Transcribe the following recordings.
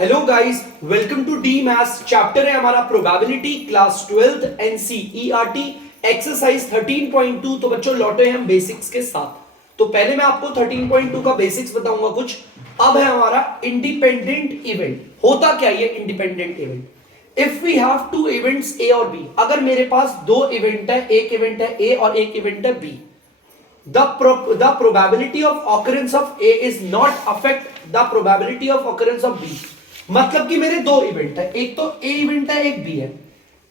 Hello guys, welcome to the maths. Chapter है हमारा probability, class 12th NCERT, exercise 13.2। तो बच्चों लौटे हैं हम बेसिक्स के साथ। तो पहले मैं आपको 13.2 का बेसिक्स बताऊंगा कुछ। अब है हमारा इंडिपेंडेंट इवेंट। होता क्या ये independent event? If we have two events A और बी, अगर मेरे पास दो इवेंट है, एक इवेंट है ए और एक इवेंट है B, the probability of occurrence of A is not affect the probability of occurrence of B। मतलब कि मेरे दो इवेंट है, एक तो A इवेंट है, एक B है।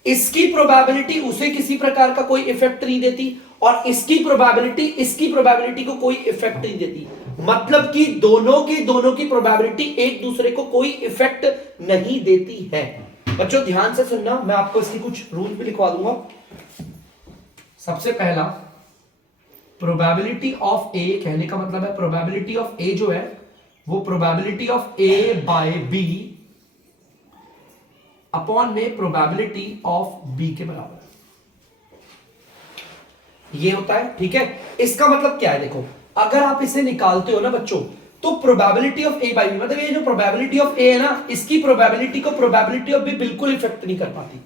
इसकी प्रोबेबिलिटी उसे किसी प्रकार का कोई इफेक्ट नहीं देती और इसकी प्रोबेबिलिटी को कोई इफेक्ट नहीं देती। मतलब कि दोनों की प्रोबेबिलिटी एक दूसरे को कोई इफेक्ट नहीं देती है। बच्चों ध्यान से सुनना, मैं आपको इसकी कुछ रूल भी लिखवा दूंगा। सबसे पहला, प्रोबेबिलिटी ऑफ ए, कहने का मतलब है प्रोबेबिलिटी ऑफ ए जो है वो probability of A by B upon में प्रोबेबिलिटी ऑफ बी के बराबर ये होता है। ठीक है, इसका मतलब क्या है? देखो, अगर आप इसे निकालते हो ना बच्चों, तो probability of A by B, मतलब ये जो प्रोबेबिलिटी ऑफ ए है ना, इसकी प्रोबेबिलिटी को प्रोबेबिलिटी ऑफ बी बिल्कुल इफेक्ट नहीं कर पाती।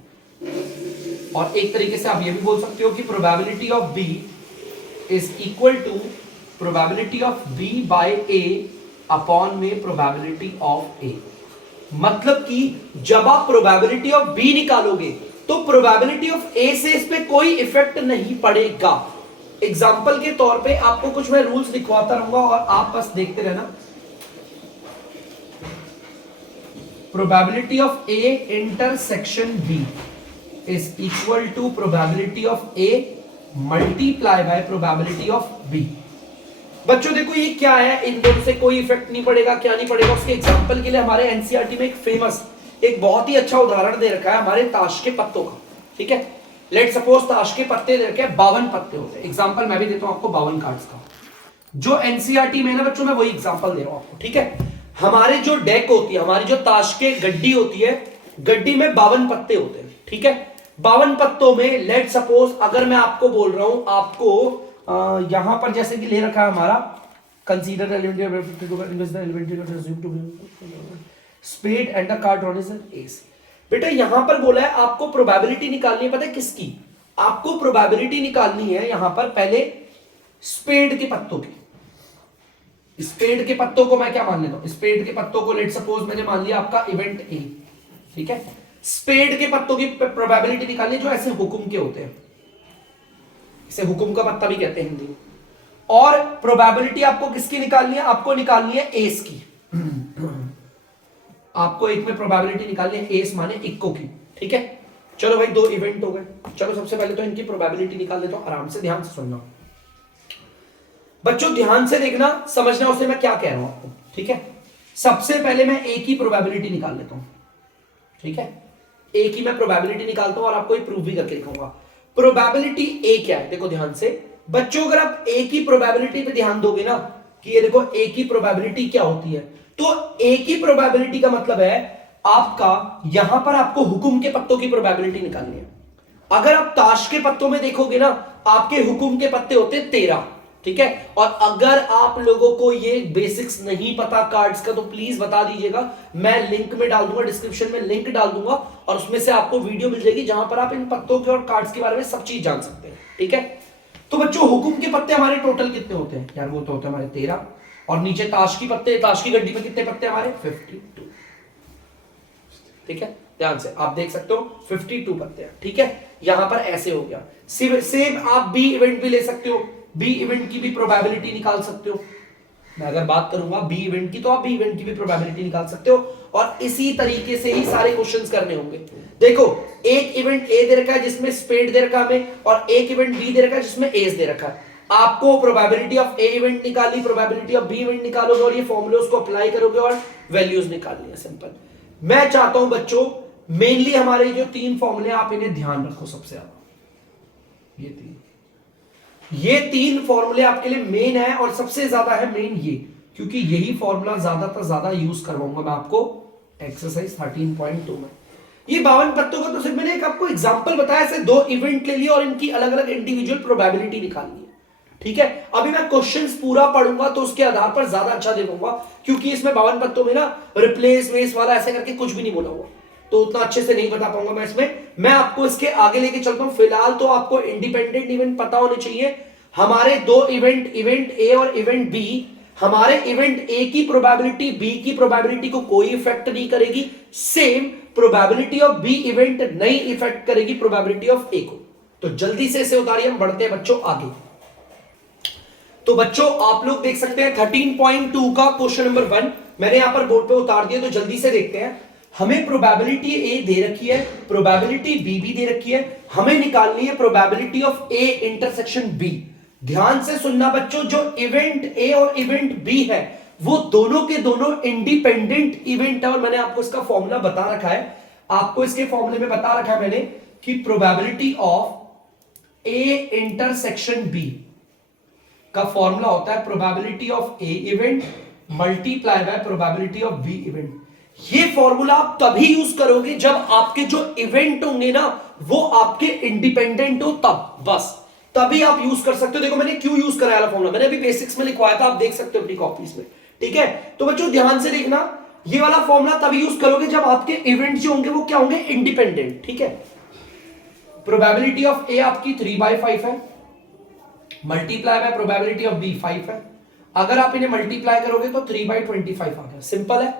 और एक तरीके से आप ये भी बोल सकते हो कि probability of B is equal to probability of B by A upon में probability of A। मतलब कि जब आप probability of B निकालोगे तो probability of A से इस पे कोई इफेक्ट नहीं पड़ेगा। एग्जाम्पल के तौर पे आपको कुछ मैं रूल्स लिखवाता रहूंगा और आप बस देखते रहना। probability of A intersection B is equal to probability of A multiply by probability of B. बच्चों देखो ये क्या है, इन दोनों से कोई इफेक्ट नहीं पड़ेगा, क्या नहीं पड़ेगा। उसके एग्जांपल के लिए हमारे एनसीईआरटी में एक फेमस, एक बहुत ही अच्छा उदाहरण दे रखा है हमारे ताश के पत्तों का। ठीक है, लेट सपोज ताश के पत्ते दे रखे हैं, 52 पत्ते होते हैं। एग्जांपल मैं भी देता हूं आपको 52 कार्ड्स का, जो एनसीईआरटी में ना बच्चों मैं वही एग्जांपल दे रहा हूं आपको। ठीक है, हमारे जो डेक होती है, हमारी जो ताश के गड्डी होती है, गड्डी में 52 पत्ते होते हैं। ठीक है, 52 पत्तों में लेट सपोज अगर मैं आपको बोल रहा हूं, आपको यहां पर जैसे कि ले रखा है हमारा consider spade and the card drawn is an ace. बेटा यहां पर बोला है आपको प्रोबेबिलिटी निकालनी है, पता है किसकी? आपको प्रोबेबिलिटी निकालनी है यहां पर पहले स्पेड के पत्तों की। स्पेड के पत्तों को मैं क्या मान लेता हूं? स्पेड के पत्तों को लेट सपोज मैंने मान लिया आपका इवेंट ए। ठीक है, स्पेड के पत्तों की प्रोबेबिलिटी निकालनी जो ऐसे हुकुम के होते हैं, इसे हुकुम का पत्ता भी कहते हैं हिंदी में। और प्रोबेबिलिटी आपको किसकी निकालनी है? आपको निकालनी है एस की। आपको एक में प्रोबेबिलिटी निकालनी है एस माने इक्को की। ठीक है, चलो भाई दो इवेंट हो गए। चलो सबसे पहले तो इनकी प्रोबेबिलिटी निकाल लेता हूं, आराम से ध्यान से सुनना बच्चों, ध्यान से देखना, समझना उसे मैं क्या कह रहा हूं आपको। ठीक है, सबसे पहले मैं ए की प्रोबेबिलिटी निकाल लेता हूं। ठीक है, ए की मैं प्रोबेबिलिटी निकालता हूं और आपको ये प्रूफ भी करके दिखाऊंगा। प्रोबेबिलिटी ए क्या है? देखो ध्यान से बच्चों, अगर आप ए की प्रोबेबिलिटी पे ध्यान दोगे ना कि ये देखो ए की प्रोबेबिलिटी क्या होती है, तो ए की प्रोबेबिलिटी का मतलब है आपका यहां पर आपको हुकुम के पत्तों की प्रोबेबिलिटी निकालनी है। अगर आप ताश के पत्तों में देखोगे ना, आपके हुकुम के पत्ते होते 13। ठीक है, और अगर आप लोगों को ये बेसिक्स नहीं पता कार्ड्स का तो प्लीज बता दीजिएगा, मैं लिंक में डाल दूंगा, डिस्क्रिप्शन में लिंक डाल दूंगा और उसमें से आपको वीडियो मिल जाएगी जहां पर आप इन पत्तों के और कार्ड्स के बारे में सब चीज जान सकते हैं। ठीक है, तो बच्चों हुकुम के पत्ते हमारे टोटल कितने होते हैं यार? वो तो होते हैं हमारे 13, और नीचे ताश की पत्ते, ताश की गड्डी में कितने पत्ते हमारे? 52। ठीक है, ध्यान से आप देख सकते हो 52 पत्ते हैं। ठीक है, यहां पर ऐसे हो गया। सेम आप बी इवेंट भी ले सकते हो, बी इवेंट की भी प्रोबेबिलिटी निकाल सकते हो। मैं अगर बात करूंगा बी इवेंट की, तो आप बी इवेंट की भी प्रोबेबिलिटी निकाल सकते हो और इसी तरीके से ही सारे क्वेश्चंस करने होंगे। देखो, एक इवेंट ए दे रखा है जिसमें स्पेड दे रखा है और एक इवेंट बी दे रखा है जिसमें एस दे रखा है। आपको प्रोबेबिलिटी ऑफ ए इवेंट निकाली, प्रोबेबिलिटी ऑफ बी इवेंट निकालोगे और ये फॉर्मूले को अप्लाई करोगे और वैल्यूज निकालनी है। सिंपल। मैं चाहता हूं बच्चों मेनली हमारे जो 3 फॉर्मूले आप इन्हें ध्यान रखो सबसे ज्यादा। ये तीन फॉर्मूले आपके लिए मेन है और सबसे ज्यादा है मेन ये, क्योंकि यही फॉर्मूला ज्यादा यूज करवाऊंगा मैं आपको एक्सरसाइज 13.2 में। ये 52 पत्तों का तो सिर्फ मैंने एक आपको एग्जांपल बताया, ऐसे दो इवेंट ले लिया और इनकी अलग अलग इंडिविजुअल प्रोबेबिलिटी निकालनी है। ठीक है। अभी मैं क्वेश्चंस पूरा पढ़ूंगा तो उसके आधार पर ज्यादा अच्छा दे पाऊंगा, क्योंकि इसमें 52 पत्तों में ना रिप्लेस वेस वाला ऐसे करके कुछ भी नहीं बोला हुआ, तो उतना अच्छे से नहीं बता पाऊंगा मैं इसमें। मैं आपको इसके आगे लेके चलता हूं। फिलहाल तो आपको इंडिपेंडेंट इवेंट पता होने चाहिए। हमारे दो इवेंट, इवेंट ए और इवेंट बी, हमारे इवेंट ए की प्रोबेबिलिटी बी की प्रोबेबिलिटी को कोई इफेक्ट नहीं करेगी। Same probability of B event नहीं इफेक्ट करेगी प्रोबेबिलिटी ऑफ ए को। तो जल्दी से इसे उतारिए, हम बढ़ते हैं बच्चों आगे। तो बच्चों आप लोग देख सकते हैं 13.2 का क्वेश्चन नंबर 1 मैंने यहां पर बोर्ड पे उतार दिया। तो जल्दी से देखते हैं। हमें प्रोबेबिलिटी ए दे रखी है, प्रोबेबिलिटी बी भी दे रखी है, हमें निकालनी है probability of A intersection B. ध्यान से सुनना बच्चों, जो इवेंट ए और इवेंट बी है वो दोनों के दोनों इंडिपेंडेंट इवेंट है, और मैंने आपको इसका फॉर्मूला बता रखा है। आपको इसके फॉर्मूले में बता रखा है मैंने कि probability of A intersection B का फॉर्मूला होता है probability of A event multiply by probability of B event. ये फॉर्मूला आप तभी यूज करोगे जब आपके जो इवेंट होंगे ना वो आपके इंडिपेंडेंट हो, तब बस तभी आप यूज कर सकते हो। देखो मैंने क्यों यूज कराया फॉर्मूला, मैंने अभी बेसिक्स में लिखवाया था, आप देख सकते हो अपनी कॉपीज में, ठीक है। तो बच्चों ध्यान से देखना, ये वाला फॉर्मूला तभी यूज करोगे जब आपके इवेंट जो होंगे वो क्या होंगे, इंडिपेंडेंट, ठीक है। प्रोबेबिलिटी ऑफ ए आपकी 3/5 है, multiply by probability of B 5 है। अगर आप इन्हें मल्टीप्लाई करोगे तो 3/25 आ गया, सिंपल है।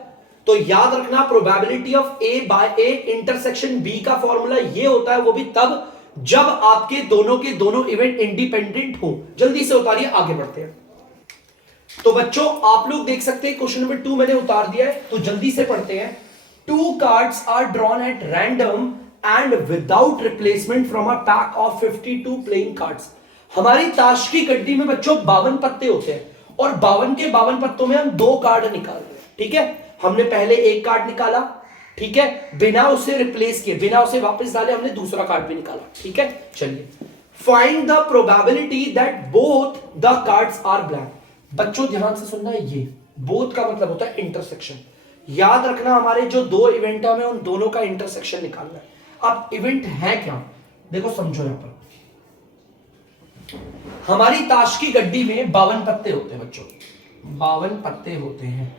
तो याद रखना probability of A by A intersection B का फॉर्मूला ये होता है, वो भी तब जब आपके दोनों के दोनों इवेंट इंडिपेंडेंट हो। जल्दी से उतारिए, आगे बढ़ते हैं। तो बच्चों आप लोग देख सकते हैं क्वेश्चन नंबर 2 मैंने उतार दिया है, तो जल्दी से पढ़ते हैं। 2 cards are drawn at random and without replacement from a pack of 52 playing cards. हमारी ताश की गड्डी में बच्चों 52 पत्ते होते हैं, और 52 के 52 पत्तों में हम 2 कार्ड निकाल रहे हैं, ठीक है। हमने पहले एक कार्ड निकाला, ठीक है, बिना उसे रिप्लेस किए, बिना उसे वापस डाले हमने दूसरा कार्ड भी निकाला, ठीक है। चलिए, find the probability that both the cards are black. बच्चों ध्यान से सुनना, ये बोथ का मतलब होता है इंटरसेक्शन। याद रखना हमारे जो दो इवेंट है हमें उन दोनों का इंटरसेक्शन निकालना है। अब इवेंट है क्या, देखो समझो। यहां पर हमारी ताश की गड्डी में 52 पत्ते होते हैं बच्चों, 52 पत्ते होते हैं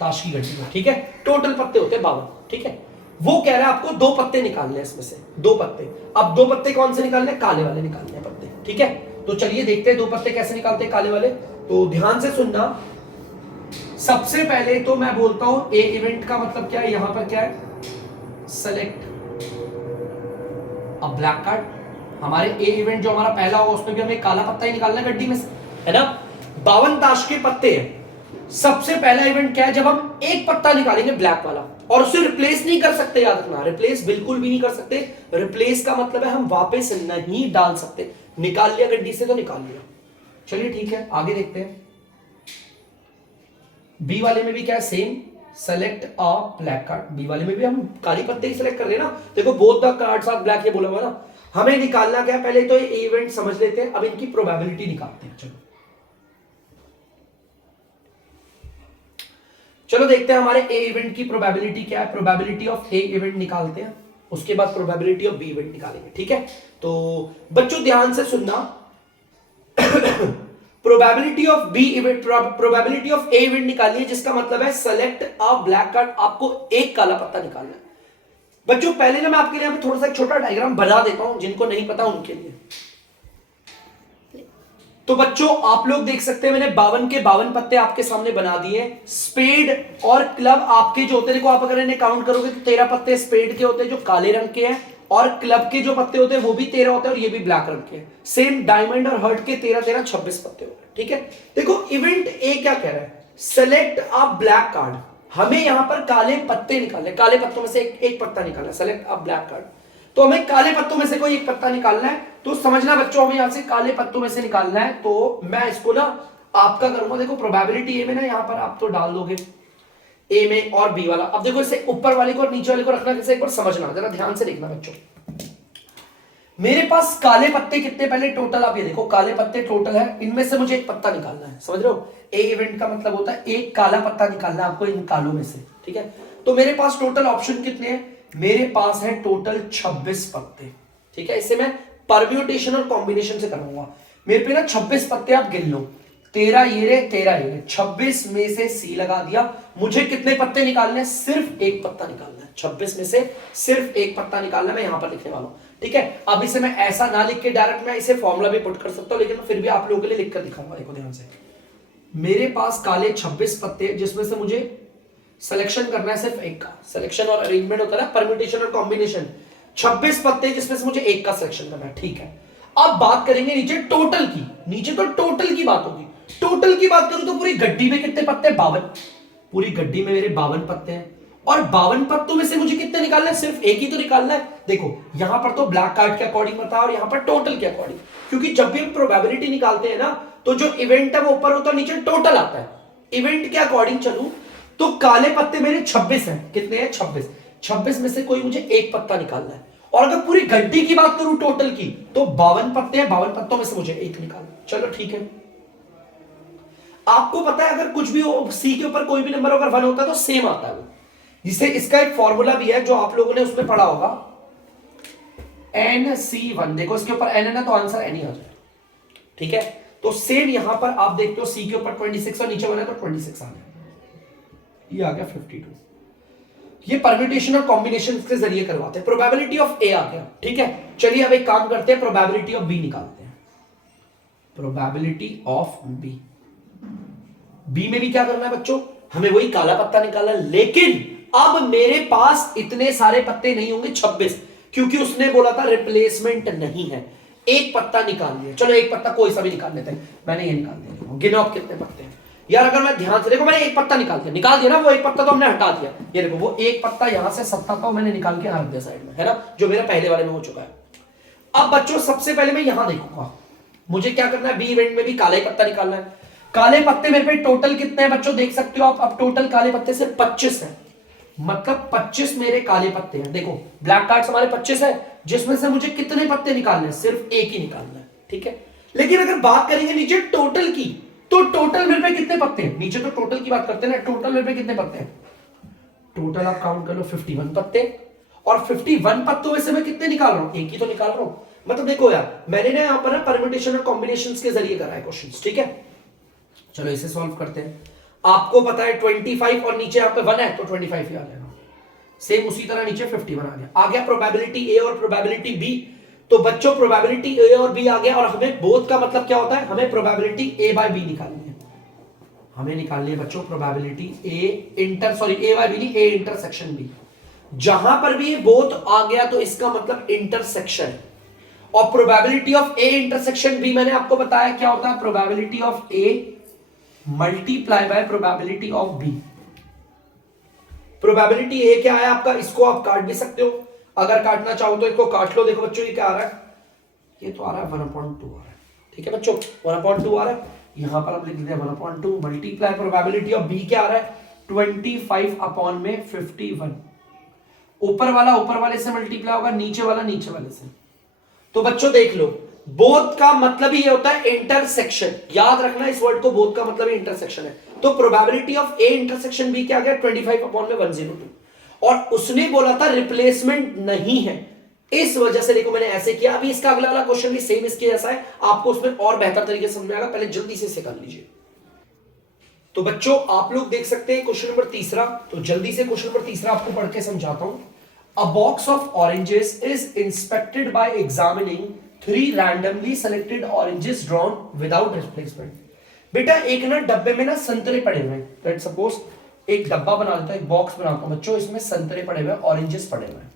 ताश की गड्डी में, ठीक है। टोटल पत्ते होते हैं 52, ठीक है। वो कह रहा है आपको 2 पत्ते निकालने हैं, इसमें से 2 पत्ते। अब 2 पत्ते कौन से निकालने हैं, काले वाले निकालने हैं पत्ते, ठीक है। तो चलिए देखते हैं 2 पत्ते कैसे निकालते हैं काले वाले। तो ध्यान से सुनना, सबसे पहले तो मैं बोलता हूं ए इवेंट का मतलब क्या है, यहां पर क्या है, सेलेक्ट अ ब्लैक कार्ड। हमारे ए इवेंट जो हमारा पहला होगा उसमें भी हमें काला पत्ता ही निकालना है गड्डी में से, है ना। 52 ताश के पत्ते हैं। सबसे पहला इवेंट क्या है, जब हम एक पत्ता निकालेंगे ब्लैक वाला, और उसे रिप्लेस नहीं कर सकते, याद रखना रिप्लेस बिल्कुल भी नहीं कर सकते। रिप्लेस का मतलब है हम वापस नहीं डाल सकते। निकाल लिया गड्डी से तो निकाल लिया। चलिए ठीक है, आगे देखते हैं। बी वाले में भी क्या है, same, select a black card. B वाले में भी हम काली पत्ते ही सेलेक्ट कर रहे हैं ना, देखो both the cards are black ये बोला हुआ ना। हमें निकालना क्या है, पहले तो ये इवेंट समझ लेते हैं, अब इनकी प्रोबेबिलिटी निकालते हैं। चलो देखते हैं हमारे ए इवेंट की प्रोबेबिलिटी क्या है। प्रोबेबिलिटी ऑफ ए इवेंट निकालते हैं, उसके बाद प्रोबेबिलिटी ऑफ बी इवेंट निकालेंगे, ठीक है। तो बच्चों ध्यान से सुनना, probability of B event, probability of A event निकालिए, जिसका मतलब है सेलेक्ट अ ब्लैक कार्ड। आपको एक काला पत्ता निकालना है। बच्चों पहले ना मैं आपके लिए यहाँ पे थोड़ा सा एक छोटा डायग्राम बना देता हूं, जिनको नहीं पता उनके लिए। तो बच्चों आप लोग देख सकते हैं मैंने 52 के 52 पत्ते आपके सामने बना दिए। स्पेड और क्लब आपके जो होते हैं, देखो आप अगर इन्हें काउंट करोगे तो 13 पत्ते स्पेड के होते हैं जो काले रंग के हैं, और क्लब के जो पत्ते होते हैं वो भी 13 होते हैं, और ये भी ब्लैक रंग के हैं। सेम डायमंड और हर्ट के 13-13 26 पत्ते होते हैं, ठीक है। देखो इवेंट ए क्या कह रहा है, सेलेक्ट अ ब्लैक कार्ड। हमें यहां पर काले पत्ते निकालने, काले पत्तों में से एक पत्ता निकालना, सेलेक्ट अ ब्लैक कार्ड। तो हमें काले पत्तों में से कोई एक पत्ता निकालना है। तो समझना बच्चों, हमें यहां से काले पत्तों में से निकालना है। तो मैं इसको ना आपका करूंगा, देखो प्रोबेबिलिटी ए में ना यहां पर आप तो डाल दोगे ए में और बी वाला। अब देखो इसे ऊपर वाले को और नीचे वाले को रखना कैसे, एक बार समझना, जरा ध्यान से देखना बच्चों। मेरे पास काले पत्ते कितने, पहले टोटल आप ये देखो, काले पत्ते टोटल है, इनमें से मुझे एक पत्ता निकालना है, समझ रहे हो। ए इवेंट का मतलब होता है एक काला पत्ता निकालना है आपको इन कालों में से, ठीक है। तो मेरे पास टोटल ऑप्शन कितने हैं, मेरे पास है टोटल 26 पत्ते, ठीक है। इसे मैं परम्यूटेशन और कॉम्बिनेशन से कराऊंगा। मेरे पे ना 26 पत्ते आप गिन लो, 13 ये रे 13 ये रे, 26 में से सी लगा दिया। मुझे कितने पत्ते निकालने हैं? सिर्फ एक पत्ता निकालना है। 26 में से सिर्फ एक पत्ता निकालना है, मैं यहां पर लिखने वाला हूं, ठीक है। अब इसे मैं ऐसा ना लिख के डायरेक्ट मैं इसे फॉर्मूला भी पुट कर सकता हूं, लेकिन मैं फिर भी आप लोगों के लिए लिखकर दिखाऊंगा। देखो ध्यान से, मेरे पास काले 26 पत्ते, जिसमें से मुझे सिलेक्शन करना है सिर्फ एक का। सिलेक्शन और अरेंजमेंट होता है ना, परम्यूटेशन और कॉम्बिनेशन। 26 पत्ते जिसमें से मुझे एक का सिलेक्शन करना है, ठीक है। अब बात करेंगे नीचे टोटल की। नीचे तो टोटल की बात होगी। टोटल की बात करूं तो पूरी गड्डी में कितने पत्ते? 52। पूरी गड्डी में मेरे 52 पत्ते हैं, और 52 पत्तों में से मुझे कितने निकालना है? सिर्फ एक ही तो निकालना है। देखो यहां पर तो ब्लैक कार्ड के अकॉर्डिंग बताया, और यहां पर टोटल के अकॉर्डिंग, क्योंकि जब भी हम प्रोबेबिलिटी निकालते हैं ना, तो जो इवेंट है वो ऊपर होता है, नीचे टोटल आता है। इवेंट के अकॉर्डिंग चलूं तो काले पत्ते मेरे 26 हैं। कितने हैं? 26। 26 में से कोई मुझे एक पत्ता निकालना है। और अगर पूरी गड्डी की बात करूं टोटल की, तो 52 पत्ते हैं, 52 पत्तों में से मुझे एक निकालना। चलो ठीक है। आपको पता है अगर कुछ भी हो, सी के ऊपर कोई भी नंबर अगर 1 होता है तो सेम आता है वो। जिसे इसका एक फॉर्मूला भी है जो आप लोगों ने उसमें पढ़ा होगा, NC1। देखो इसके ऊपर n है ना, तो आंसर n ही आ जाए, ठीक है। तो सेम यहां पर आप देखते हो, सी के ऊपर 26 और नीचे 1 है तो 26 आ गया, ये आ गया 52। ये परम्यूटेशन और कॉम्बिनेशन के जरिए करवाते हैं। प्रोबेबिलिटी ऑफ ए आ गया, ठीक है। चलिए अब एक काम करते हैं, प्रोबेबिलिटी ऑफ बी निकालते हैं। प्रोबेबिलिटी ऑफ बी, बी में भी क्या करना है बच्चों? हमें वही काला पत्ता निकालना है, लेकिन अब मेरे पास इतने सारे पत्ते नहीं होंगे 26, क्योंकि उसने बोला था रिप्लेसमेंट नहीं है। एक पत्ता निकाल लिया, चलो एक पत्ता कोई सा भी निकाल लेते हैं। मैंने ये निकाल दिया, गिनो आप कितने पत्ते हैं यार। अगर मैं ध्यान से देखो, मैंने एक पत्ता निकाल दिया ना, वो एक पत्ता तो हमने हटा दिया। ये देखो वो एक पत्ता यहां से 7 था, मैंने निकाल के रख दिया साइड में, है ना, जो मेरा पहले वाले में हो चुका है। अब बच्चों सबसे पहले मैं यहां देखूंगा, मुझे क्या करना है? बी इवेंट में भी काला ही पत्ता निकालना है। काले पत्ते मेरे पे टोटल कितने हैं बच्चों? देख सकते हो आप। अब टोटल काले पत्ते से 25 है, मतलब 25 मेरे काले पत्ते हैं। देखो ब्लैक कार्ड्स हमारे 25 है, जिसमें से मुझे कितने पत्ते निकालने हैं? सिर्फ एक ही निकालना है, ठीक है। लेकिन अगर बात करेंगे नीचे टोटल की, तो टोटल मेरे पे कितने पत्ते हैं? नीचे तो टोटल की बात करते हैं ना, टोटल मेरे पे कितने पत्ते हैं? टोटल आप काउंट कर लो, 51 पत्ते। और 51 पत्तों में से मैं कितने निकाल रहा हूं? एक ही तो निकाल रहा हूं। मतलब देखो यार, मैंने ना यहां पर ना परम्यूटेशन और कॉम्बिनेशंस के जरिए करा है क्वेश्चंस, ठीक है। चलो इसे सॉल्व करते हैं। आपको पता है 25 और नीचे यहाँ पे 1 है, तो 25 ही आ जाएगा। सेम उसी तरह नीचे 51 आ गया प्रोबेबिलिटी ए और प्रोबेबिलिटी बी। तो बच्चों प्रोबेबिलिटी ए और बी आ गया, और हमें बोथ का मतलब क्या होता है? हमें प्रोबेबिलिटी ए बाय बी निकालनी है। हमें निकालनी है बच्चों प्रोबेबिलिटी ए बाय बी नहीं, ए इंटरसेक्शन बी। जहां पर भी बोथ आ गया तो इसका मतलब इंटरसेक्शन। और probability of A intersection B मैंने आपको बताया क्या होता है? Probability of A multiply by probability of B. Probability A क्या है आपका? इसको आप काट भी सकते हो, अगर काटना चाहो तो इसको काट लो। देखो बच्चों ये क्या आ रहा है? ये तो आ रहा है 1/2 आ रहा है, ठीक है बच्चों, 1/2 आ रहा है। यहां पर हम लिख देते हैं 1/2 मल्टीप्लाई प्रोबेबिलिटी ऑफ बी क्या आ रहा है? 25/51। ऊपर वाला ऊपर वाले से मल्टीप्लाई होगा, नीचे वाला नीचे वाले से। तो बच्चों देख लो, बोथ का मतलब ही ये होता है इंटरसेक्शन। याद रखना इस वर्ड को, बोथ का मतलब ही इंटरसेक्शन है। तो probability of A intersection B क्या आ गया? 25/102। और उसने बोला था रिप्लेसमेंट नहीं है, इस वजह से देखो मैंने ऐसे किया। अभी इसका अगला वाला क्वेश्चन भी सेम इसके जैसा है, आपको उसमें और बेहतर तरीके से समझ में आएगा। पहले जल्दी से इसे कर लीजिए। तो बच्चों आप लोग देख सकते हैं क्वेश्चन नंबर तीसरा। तो जल्दी से क्वेश्चन नंबर तीसरा आपको पढ़ के समझाता हूं। A box of oranges is inspected by examining 3 randomly selected oranges drawn without replacement. बेटा एक ना डब्बे में ना संतरे पड़े हुए हैं। लेट्स सपोज एक डब्बा बना देता हूं, एक बॉक्स बनाता हूं बच्चों, इसमें संतरे पड़े हुए हैं, ऑरेंजेस पड़े हुए हैं।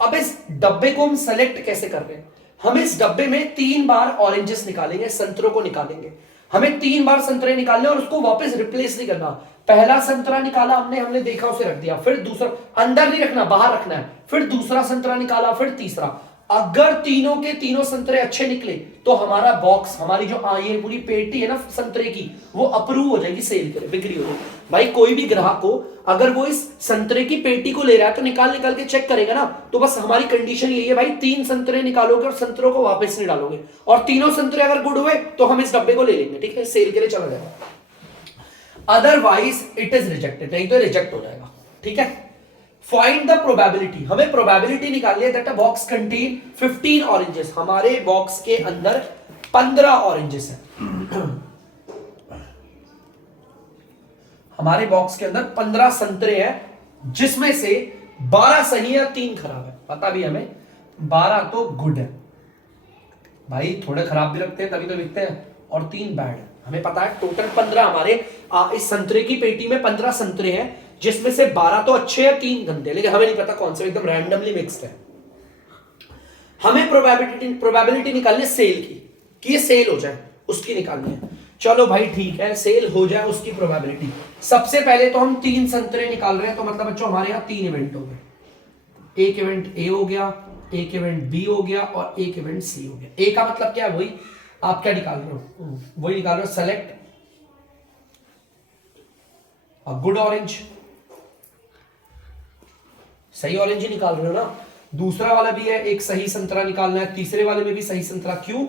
अब इस डब्बे को हम सेलेक्ट कैसे कर रहे हैं? हम इस डब्बे में 3 बार ऑरेंजेस निकालेंगे, संतरों को निकालेंगे। हमें 3 बार संतरे निकालने और उसको वापस रिप्लेस नहीं करना। पहला संतरा निकाला हमने देखा, उसे रख दिया, फिर दूसरा, अंदर नहीं रखना, बाहर रखना है, फिर दूसरा संतरा निकाला, फिर तीसरा। अगर तीनों के तीनों संतरे अच्छे निकले तो हमारा बॉक्स, हमारी जो ये पूरी पेटी है ना संतरे की, वो अप्रूव हो जाएगी, सेल करे, बिक्री हो जाएगी। भाई कोई भी ग्राहक को अगर वो इस संतरे की पेटी को ले रहा है तो निकाल के चेक करेगा ना। तो बस हमारी कंडीशन यही है भाई, 3 संतरे निकालोगे और संतरों को वापस नहीं डालोगे, और तीनों संतरे अगर गुड हुए तो हम इस डब्बे को ले लेंगे, ठीक है, सेल के लिए चला जाएगा। अदरवाइज इट इज रिजेक्टेड, नहीं तो रिजेक्ट हो जाएगा, ठीक है। फाइंड द प्रोबेबिलिटी, हमें प्रोबेबिलिटी निकालनी है that a box contain 15 oranges. हमारे बॉक्स के अंदर 15 ऑरेंजेस है। हमारे बॉक्स के अंदर 15 संतरे हैं, जिसमें से 12 सही है, 3 खराब है। पता भी हमें 12 तो गुड है भाई, थोड़े खराब भी रखते हैं तभी तो लिखते हैं, और 3 बैड है। हमें पता है टोटल 15 हमारे इस संतरे की पेटी में 15 संतरे हैं, जिसमें से 12 तो अच्छे हैं, 3 गंदे, लेकिन हमें नहीं पता कौन से, एकदम रैंडमली मिक्स्ड है। हमें प्रोबेबिलिटी निकालनी सेल की, कि ये सेल हो जाए, उसकी निकालनी है। चलो भाई ठीक है, सेल हो जाए उसकी प्रोबेबिलिटी। सबसे पहले तो हम 3 संतरे निकाल रहे हैं, तो मतलब बच्चों हमारे यहाँ 3 इवेंट हो गए। एक इवेंट ए हो गया, एक इवेंट बी हो गया, और एक इवेंट सी हो गया। ए का मतलब क्या है, वही आप क्या निकाल रहे हो, वही निकाल रहे हो, सेलेक्ट अ गुड ऑरेंज। सही ऑरेंज ही निकाल रहे हो ना। दूसरा वाला भी है, एक सही संतरा निकालना है, तीसरे वाले में भी सही संतरा। क्यों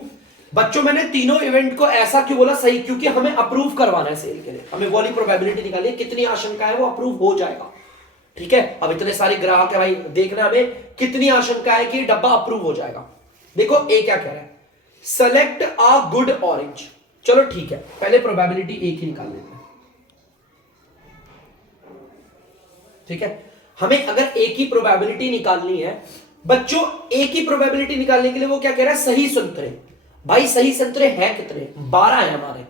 बच्चों मैंने तीनों इवेंट को ऐसा क्यों बोला सही, क्योंकि हमें अप्रूव करवाना है सेल के लिए, हमें वाली प्रोबेबिलिटी निकाली है, कितनी आशंका है वो अप्रूव हो जाएगा। ठीक है, अब इतने सारे ग्राहक है भाई, देखना हमें कितनी आशंका है कि डब्बा अप्रूव हो जाएगा। देखो ए क्या कह रहा है, सेलेक्ट अ गुड ऑरेंज। चलो ठीक है, पहले प्रोबेबिलिटी ए की निकाल लेते हैं। ठीक है, हमें अगर ए की प्रोबेबिलिटी निकालनी है बच्चों, ए की प्रोबेबिलिटी निकालने के लिए वो क्या कह रहा है, सही संतरे। भाई सही संतरे हैं कितने, 12 है हमारे।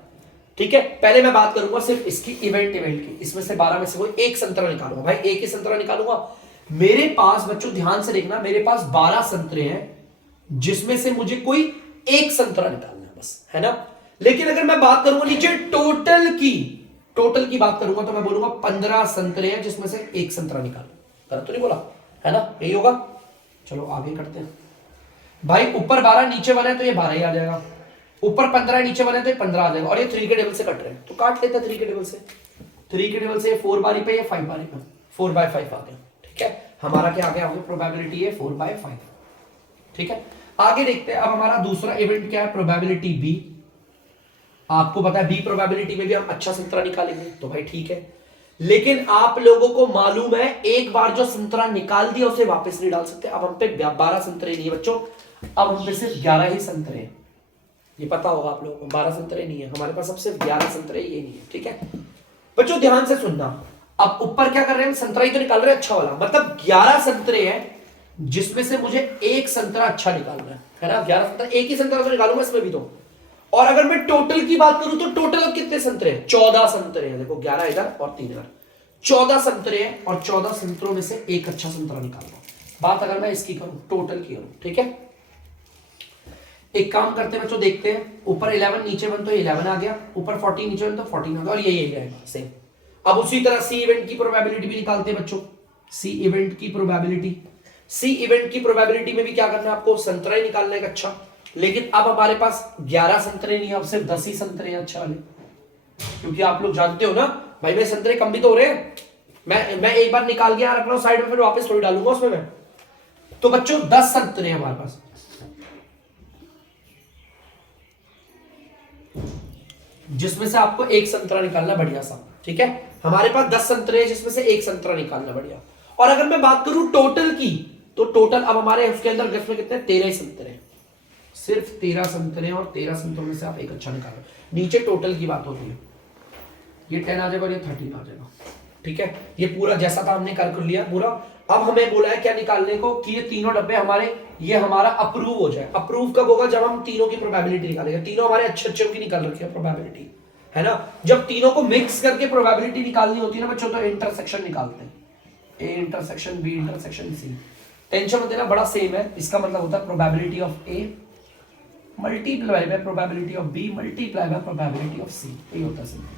ठीक है, पहले मैं बात करूंगा सिर्फ इसकी इवेंट की, इसमें से 12 में से वो एक संतरा निकालूंगा। भाई एक ही संतरा निकालूंगा। मेरे पास बच्चों ध्यान से देखना, मेरे पास 12 संतरे हैं, जिसमें से मुझे कोई एक संतरा निकालना है बस, है ना। लेकिन अगर मैं बात करूंगा नीचे टोटल की बात करूंगा, तो मैं बोलूंगा 15 संतरे हैं, जिसमें से एक संतरा निकालना। गलत तो नहीं बोला है ना, यही होगा। चलो आगे करते हैं। भाई ऊपर 12 नीचे 1 है, तो ये 12 ही आ जाएगा। ऊपर 15 नीचे 1 है, तो ये 15 आ जाएगा। और ये 3 के टेबल से कट रहे हैं, तो काट लेते हैं 3 के टेबल से। 3 के टेबल से 4 बारी पे या 5 बारी पे, 4/5 आ गया। ठीक है, हमारा क्या आ गया, प्रोबेबिलिटी है 4/5। ठीक है, आगे देखते हैं। अब हमारा दूसरा इवेंट क्या है, प्रोबेबिलिटी बी। आपको पता है बी प्रोबेबिलिटी में भी हम अच्छा संतरा निकालेंगे, तो भाई ठीक है। लेकिन आप लोगों को मालूम है, एक बार जो संतरा निकाल दिया उसे वापस नहीं डाल सकते। अब हम पे 12 संतरे नहीं है बच्चों, अब हम पे सिर्फ 11 ही संतरे हैं। ये पता होगा आप लोगों को, 12 संतरे नहीं है हमारे पास, अब सिर्फ 11 संतरे, ये नहीं है। ठीक है बच्चों, ध्यान से सुनना। अब ऊपर क्या कर रहे हैं, संतरा ही तो निकाल रहे हैं अच्छा वाला, मतलब 11 संतरे हैं, जिसमें से मुझे एक संतरा अच्छा निकालना है ना। 11 संतरा, एक ही संतरा तो निकालूंगा इसमें भी तो। और अगर मैं टोटल की बात करूं, तो टोटल अब कितने संतरे हैं, 14 संतरे हैं। देखो 11 इधर और 3 इधर, 14 संतरे हैं, और 14 संतरों में से एक अच्छा संतरा निकालना। बात अगर मैं इसकी करूं, टोटल की करूं, ठीक है। एक काम करते हैं बच्चों, देखते हैं। ऊपर 11 नीचे 1, तो 11 आ गया। ऊपर 14 नीचे 1, तो 14 आ गया, और यही रहेगा सेम। अब उसी तरह सी इवेंट की प्रोबेबिलिटी भी निकालते हैं बच्चों। सी इवेंट की प्रोबेबिलिटी में भी क्या करना है आपको, संतरा ही निकालना है अच्छा। लेकिन अब हमारे पास 11 संतरे नहीं है, अब सिर्फ 10 ही संतरे हैं अच्छा वाले। क्योंकि आप लोग जानते हो ना भाई, मेरे संतरे कम भी तो हो रहे हैं। मैं एक बार निकाल के यहां रख रहा हूं साइड में, फिर वापस थोड़ी डालूंगा उसमें मैं। तो बच्चों 10 संतरे हैं हमारे पास, जिसमें से आपको एक संतरा निकालना बढ़िया सा। ठीक है, हमारे पास 10 संतरे हैं, जिसमें से एक संतरा निकालना बढ़िया। और अगर मैं बात करूं टोटल की, तो टोटल अब हमारे उसके अंदर गैस में कितने, 13 ही संतरे हैं, सिर्फ 13 संतरे हैं, और 13 संतरों में से आप एक अच्छा निकालो। नीचे टोटल की बात होती है, ये 10 आ जाएगा और ये 13 आ जाएगा। ठीक है, ये पूरा जैसा था हमने कर लिया पूरा। अब हमें बोला है क्या निकालने को, कि ये तीनों डब्बे हमारे, ये हमारा अप्रूव हो जाए। अप्रूव कब होगा, जब हम तीनों की प्रोबेबिलिटी निकालेंगे। तीनों हमारे अच्छे अच्छे की निकाल रखी है प्रोबेबिलिटी, है ना। जब तीनों को मिक्स करके प्रोबेबिलिटी निकालनी होती है ना बच्चों, तो इंटरसेक्शन निकालते हैं, A intersection B intersection C. Tension मत लेना, बड़ा सेम है। इसका मतलब होता है probability of A multiply by probability of B multiply by probability of C, यही होता है सिंपल।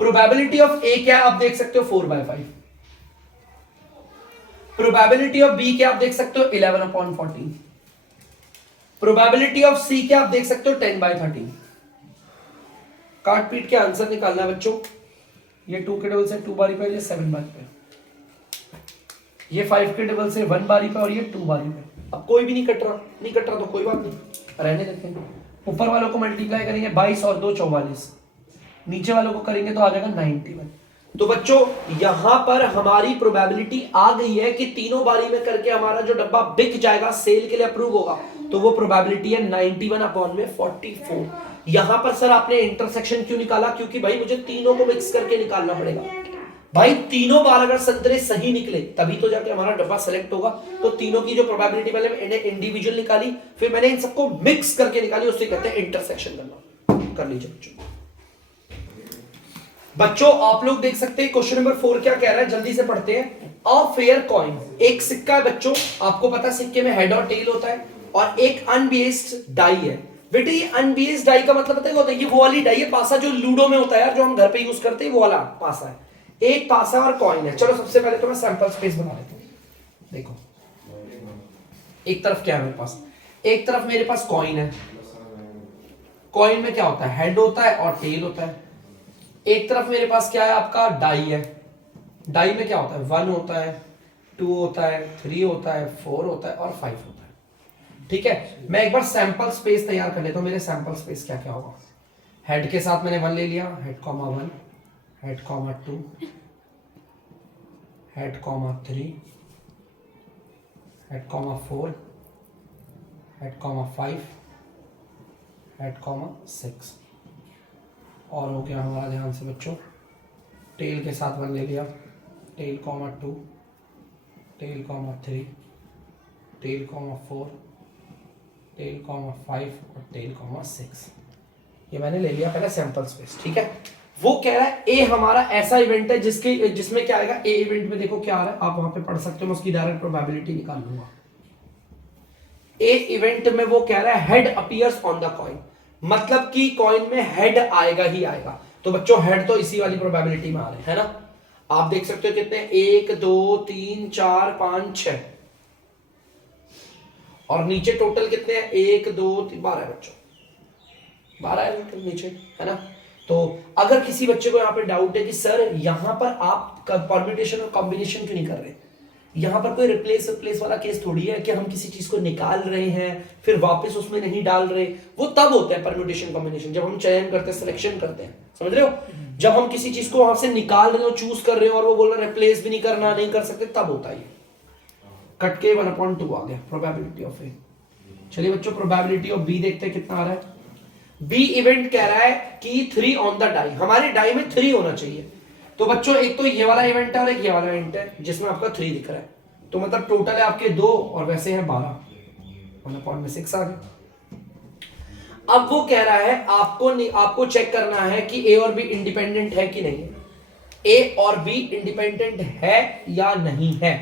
प्रोबेबिलिटी ऑफ ए क्या आप देख सकते हो, 4/5। प्रोबेबिलिटी ऑफ बी क्या आप देख सकते हो, 11/14। प्रोबेबिलिटी ऑफ सी क्या आप देख सकते हो, 10/13। काट पीट के आंसर निकालना है बच्चों। ये 2 के टेबल से 2 बारी पे, ये 7 बारी पे, ये 5 के टेबल से 1 बारी पे, और ये 2 बारी पे। अब कोई भी नहीं कट रहा तो कोई बात नहीं, रहने देते हैं। ऊपर वालों को मल्टीप्लाई करेंगे 22 और 2 44, नीचे वालों को करेंगे तो आ जाएगा 91। तो बच्चों यहां पर हमारी प्रोबेबिलिटी आ गई है कि तीनों बारी में करके हमारा जो डब्बा बिक जाएगा, सेल के लिए अप्रूव होगा। तो वो प्रोबेबिलिटी है 91 अपॉन में 44। यहां पर सर आपने इंटरसेक्शन क्यों निकाला? क्योंकि भाई मुझे तीनों को मिक्स करके निकालना पड़ेगा। भाई तीनों बार अगर संतरे सही निकले तभी तो जाके हमारा डब्बा सेलेक्ट होगा। तो तीनों की जो प्रोबेबिलिटी पहले मैंने इंडिविजुअल निकाली, फिर मैंने इन सबको मिक्स करके निकाली, उससे कहते हैं इंटरसेक्शन करना। कर लीजिए बच्चों। बच्चों आप लोग देख सकते हैं क्वेश्चन नंबर 4 क्या कह रहा है, जल्दी से पढ़ते हैं। अ फेयर कॉइन, एक सिक्का है बच्चों, आपको पता है सिक्के में हेड और टेल होता है, और एक अनबेस्ड डाई है। बेटे ये अनबेस्ड डाई का मतलब पता है क्या होता है? ये वो वाली डाई है, पासा जो लूडो में होता है यार, जो हम घर पे यूज करते हैं, वो वाला पासा है। एक पासा और कॉइन है। चलो सबसे पहले तो मैं सैंपल स्पेस बना लेता हूं। देखो एक तरफ क्या है मेरे पास, एक तरफ मेरे पास कॉइन है। कॉइन में क्या होता है? हेड होता है और टेल होता है। एक तरफ मेरे पास क्या है? आपका डाई है। डाई में क्या होता है? 1 होता है, 2 होता है, 3 होता है, 4 होता है और 5 होता है। ठीक है, मैं एक बार सैंपल स्पेस तैयार कर लेता हूं। मेरे सैंपल स्पेस क्या क्या होगा? हेड के साथ मैंने 1 ले लिया, head comma 1, head comma 2, head comma 3, head comma 4, head comma 5, head comma 6। और हो गया हमारा, ध्यान से बच्चों, टेल के साथ 1 ले लिया, tail comma 2, tail comma 3, tail comma 4, tail comma 5 और टेल कॉमा 6। ये मैंने ले लिया पहले सैंपल स्पेस। ठीक है, वो कह रहा है ए हमारा ऐसा इवेंट है जिसमें क्या आएगा? ए इवेंट में देखो क्या आ रहा है, आप वहां पे पढ़ सकते हो, मैं उसकी डायरेक्ट प्रोबेबिलिटी निकाल लूंगा। ए इवेंट में वो कह रहा है head appears on the coin, मतलब कि कॉइन में हेड आएगा ही आएगा। तो बच्चों हेड तो इसी वाली प्रोबेबिलिटी में आ रहे हैं ना। आप देख सकते हो कितने, 1 2 3 4 5 6, और नीचे टोटल कितने हैं? 1 2 3 12 बच्चों, 12 है टोटल नीचे, है ना। तो अगर किसी बच्चे को यहाँ पे डाउट है कि सर यहाँ पर आप परम्यूटेशन और कॉम्बिनेशन क्यों नहीं कर रहे, यहाँ पर कोई रिप्लेस वाला केस थोड़ी है कि हम किसी चीज को निकाल रहे हैं फिर वापस उसमें नहीं डाल रहे। वो तब होता है परम्यूटेशन कॉम्बिनेशन, जब हम चयन करते हैं, सिलेक्शन करते हैं, समझ रहे हो? जब हम किसी चीज को वहां से निकाल रहे हो, चूज कर रहे हो, और वो बोल रहे रिप्लेस भी नहीं करना, नहीं कर सकते, तब होता है। कट के 1/2 आ गया प्रोबेबिलिटी ऑफ ए। चलिए बच्चों प्रोबेबिलिटी ऑफ बी देखते हैं कितना आ रहा है। बी इवेंट कह रहा है कि 3 ऑन द डाई, हमारे डाई में 3 होना चाहिए। तो बच्चों एक तो ये वाला इवेंट है और एक ये वाला इवेंट है जिसमें आपका 3 दिख रहा है, तो मतलब टोटल है आपके 2 और वैसे हैं 12, 1/6 आ गए। अब वो कह रहा है आपको चेक करना है कि ए और बी इंडिपेंडेंट है कि नहीं, ए और बी इंडिपेंडेंट है या नहीं है।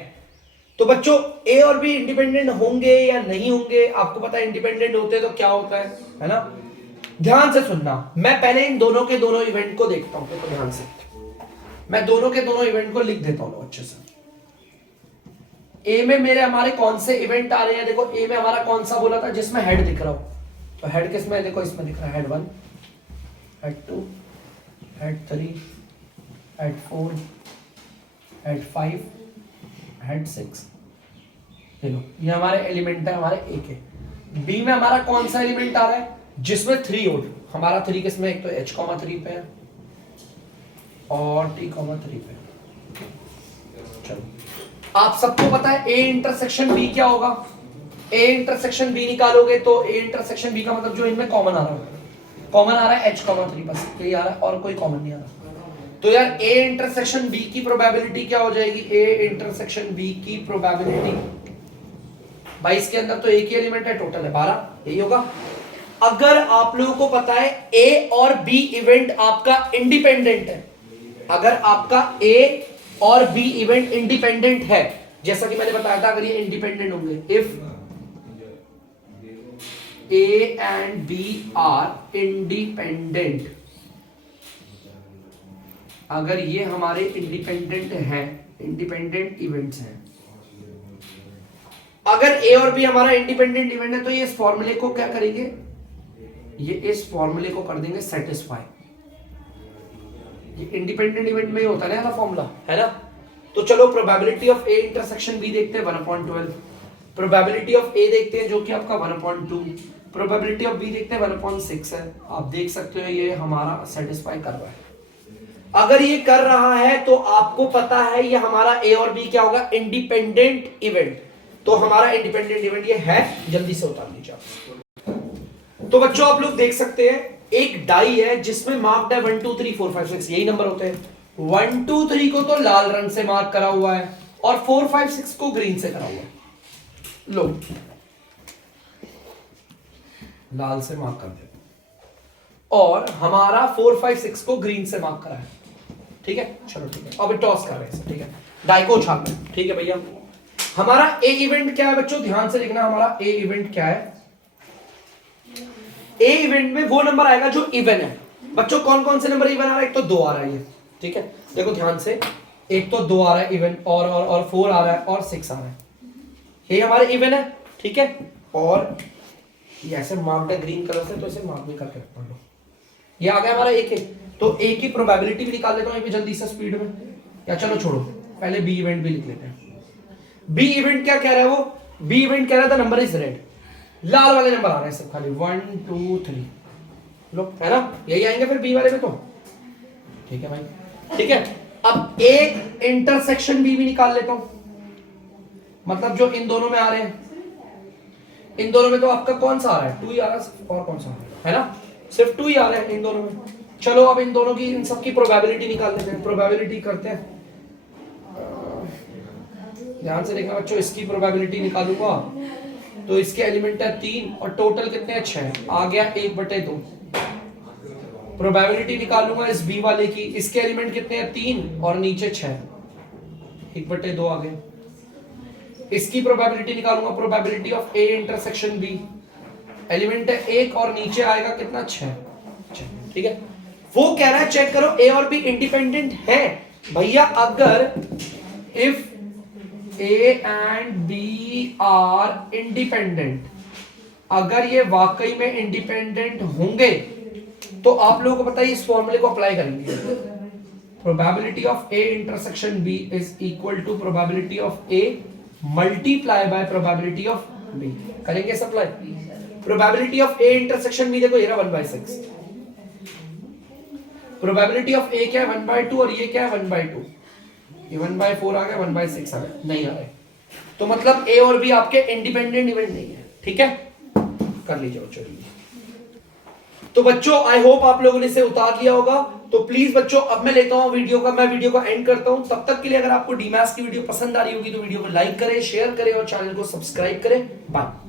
तो बच्चों ए और बी इंडिपेंडेंट होंगे या नहीं होंगे, आपको पता है इंडिपेंडेंट होते तो क्या होता है ना। ध्यान से सुनना, मैं पहले इन दोनों के दोनों इवेंट को देखता हूं, तो ध्यान से मैं दोनों के दोनों इवेंट को लिख देता हूं अच्छे से। ए में मेरे हमारे कौन से इवेंट आ रहे हैं? देखो ए में हमारा कौन सा बोला था जिसमें हेड दिख रहा हो, तो हेड किसमें? देखो इसमें दिख रहा है head 1, head 2, head 3, head 4, head 5, head 6। देखो ये हमारे एलिमेंट है, हमारे ए के। बी में हमारा कौन सा एलिमेंट आ रहा है जिसमें 3 हो? हमारा 3 किसमें? एक तो H,3 पे है और T,3 पे। चलो आप सबको पता है A इंटरसेक्शन B क्या होगा? A इंटरसेक्शन B निकालोगे तो A इंटरसेक्शन B का मतलब जो इनमें कॉमन आ रहा है, कॉमन आ रहा है H,3, बस यही आ रहा है और कोई कॉमन नहीं आ रहा। तो यार A इंटरसेक्शन B की प्रोबेबिलिटी क्या हो जाएगी? A इंटरसेक्शन B की प्रोबेबिलिटी, भाई इसके अंदर तो एक ही एलिमेंट है, टोटल है 12, यही होगा। अगर आप लोगों को पता है ए और बी इवेंट आपका इंडिपेंडेंट है, अगर आपका ए और बी इवेंट इंडिपेंडेंट है, जैसा कि मैंने बताया था, अगर ये इंडिपेंडेंट होंगे, if A and B are independent, अगर ये हमारे इंडिपेंडेंट हैं, इंडिपेंडेंट इवेंट्स हैं, अगर ए और बी हमारा इंडिपेंडेंट इवेंट है, तो ये इस फॉर्मूले को क्या करेंगे? ये इस फॉर्मूले को कर देंगे सेटिस्फाई। ये इंडिपेंडेंट इवेंट में ही होता है ना फॉर्मूला, है ना। तो चलो probability of A intersection B देखते हैं 1/12, प्रोबेबिलिटी ऑफ ए देखते हैं जो कि आपका 1/2, प्रोबेबिलिटी ऑफ बी देखते हैं 1/6 है। आप देख सकते हो ये हमारा सेटिस्फाई कर रहा है। अगर ये कर रहा है तो आपको पता है ये हमारा ए और बी क्या होगा? Independent event. तो तो हमारा इंडिपेंडेंट इवेंट ये है, जल्दी से उतार लीजिए आप। तो बच्चों आप लोग देख सकते हैं एक डाई है जिसमें मार्क्ड है 1 2 3 4 5 6, यही नंबर होते हैं। 1 2 3 को तो लाल रंग से मार्क करा हुआ है और 4 5 6 को ग्रीन से करा हुआ है। लो लाल से मार्क कर दे, और हमारा 4 5 6 को ग्रीन से मार्क करा है। ठीक है, चलो ठीक है, अब टॉस कर रहे हैं। ठीक है, डाई को उछाल रहे हैं। ठीक है भैया, हमारा ए इवेंट क्या है बच्चों, ध्यान से देखना। हमारा ए इवेंट क्या है, ए इवेंट में वो नंबर आएगा जो इवन है। बच्चों कौन कौन से नंबर इवन आ रहा है, एक तो 2 आ रहा है ये। ठीक है, देखो ध्यान से, एक तो 2 आ रहा है इवन, और 4 आ रहा है और 6 आ रहा है, ये हमारे इवन है। ठीक है, और ये ऐसे मार्क्ड है ग्रीन कलर से, तो इसे मार्क भी करके पढ़ लो। ये आ गया हमारा एक, तो ए की प्रोबेबिलिटी भी निकाल लेता हूं ये जल्दी से स्पीड में, या चलो छोड़ो पहले बी इवेंट भी लिख लेते हैं। बी इवेंट क्या कह रहा है वो, बी इवेंट कह रहा था नंबर इज रेड, लाल वाले नंबर आ रहे हैं सब खाली 1 2 3, लो है ना, यही आएंगे फिर बी वाले में तो। ठीक है भाई, ठीक है। अब ए इंटरसेक्शन बी भी निकाल लेता हूं, मतलब जो इन दोनों में आ रहे हैं, इन दोनों में तो आपका कौन सा आ रहा है, 2 ही आ रहा है, और कौन सा है ना, सिर्फ 2 ही आ रहा है इन दोनों में। चलो अब इन दोनों की, इन सब की प्रोबेबिलिटी निकाल लेते हैं। प्रोबेबिलिटी करते हैं, ध्यान से देखना बच्चों, इसकी प्रोबेबिलिटी निकालूंगा तो इसके एलिमेंट है 3 और टोटल कितने हैं 6, आ गया 1/2। प्रोबेबिलिटी निकालूंगा इस बी वाले की, इसके एलिमेंट कितने हैं 3 और नीचे 6, 1/2 आ गए। इसकी प्रोबेबिलिटी निकालूंगा, probability of A intersection B, element है 1 और नीचे आएगा कितना 6। ठीक है, वो कह रहा है चेक करो ए और बी इंडिपेंडेंट है। भैया अगर if A and B are independent, अगर ये वाकई में इंडिपेंडेंट होंगे तो आप लोगों को पता है इस फॉर्मूले को अप्लाई करेंगे। Probability of A intersection B is equal to probability of A multiply by probability of B, करेंगे supply. Probability of A intersection B देखो ये रहा 1/6, प्रोबेबिलिटी ऑफ ए क्या है 1/2 और ये क्या है 1/2, ये 1/4 आ गया, 1/6 आ गया, नहीं आ रहे, तो मतलब ए और बी आपके इंडिपेंडेंट इवेंट नहीं है। ठीक है, कर लीजिए बच्चों। तो बच्चों आई होप आप लोगों ने इसे उतार लिया होगा। तो प्लीज बच्चों अब मैं लेता हूं वीडियो का, मैं वीडियो का एंड करता हूं। तब तक के लिए अगर आपको डीमैथ्स की वीडियो पसंद आ रही होगी तो वीडियो को लाइक करें, शेयर करें और चैनल को सब्सक्राइब करें। बाय।